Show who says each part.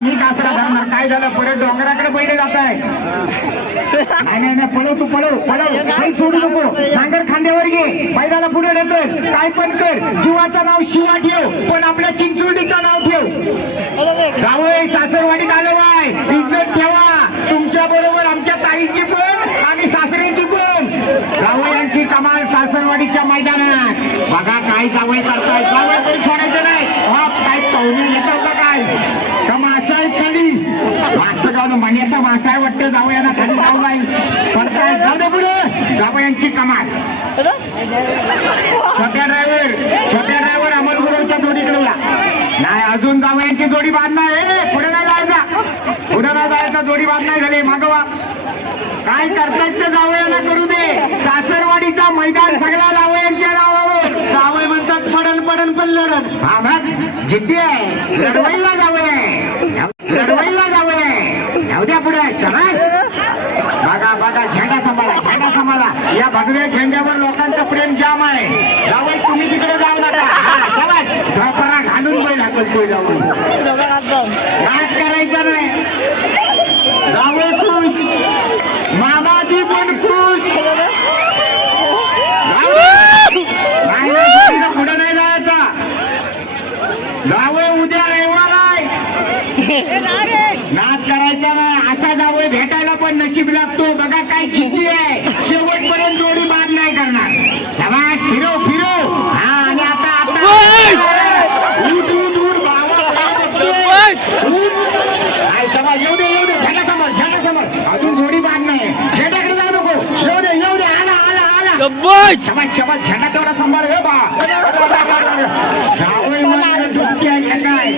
Speaker 1: मी कासरा धरणार काय झालं? परत डोंगराकडे पहिले जात आहे. नाही नाही नाही. पळव तू पळव पळव. काही सोडू नको. नांगर खांद्यावर घे. बैलाला पुढे ढकल. काय पण कर. जीवाचं नाव शिवा ठेव. पण आपल्या चिंचुर्डीचं नाव ठेव. जावय सासरवाडीत आलो आहे. इज्जत ठेवा. तुमच्या बरोबर आमच्या ताईची पण आणि सासऱ्याची पण. जावयांची कमाल सासरवाडीच्या मैदानात. बघा काय जावई करताय. जावई काही सोडायचं नाही हा काय पाहुणे येतो का काय का मासा आहे खाली मासं गावलं मण्याचा आहे वाटतं जावयांना खाली लावलाय पडताय जाऊ दे पुढे. जावयांची कमाल. छोट्या ड्रायव्हर छोट्या ड्रायव्हर अमल गुरुच्या जोडीकडे या नाही अजून जावयांची जोडी बांध नाही ए, पुढे नाही जायचा. पुढे नाही जायचा जोडी बांध नाही झाली मागवा काय करतायत ते जावयाला करू दे. सासरवाडीचा मैदान सगळ्या जावयांच्या नावावर. जावय म्हणतात पडन पडन पण लढत हा मग जिद्दी आहे. लढवाईला जावय जावय पुढे शबाश बघा बघा झेंडा सांभाळा झेंडा सांभाळा. या भगव्या झेंड्यावर लोकांचं प्रेम जाम आहे. जावई तुम्ही तिकडे जाऊ नका. शाबास. झोपरा घालून बैल हाकलतोय जाऊन नाच करायचा नाही. जावई खुश. मामाजी पण खुश. नाही, पुढे नाही जायचा. जावई उद्या नाच करायचा ना असा जावं भेटायला पण नशीब लागतो. बघा काय किती आहे. शेवटपर्यंत जोडी बाद नाही करणार. फिरो फिरो. हा आणि आता आता. उठ उठ उठ बाबा येऊ दे येऊ दे. समोर समोर. अजून जोडी बाद नाही. जाऊ नको. येऊ दे येऊ दे. आला आला आला. शबाज शबाज झेंडा तेवढा सांभाळ हे बा. काय?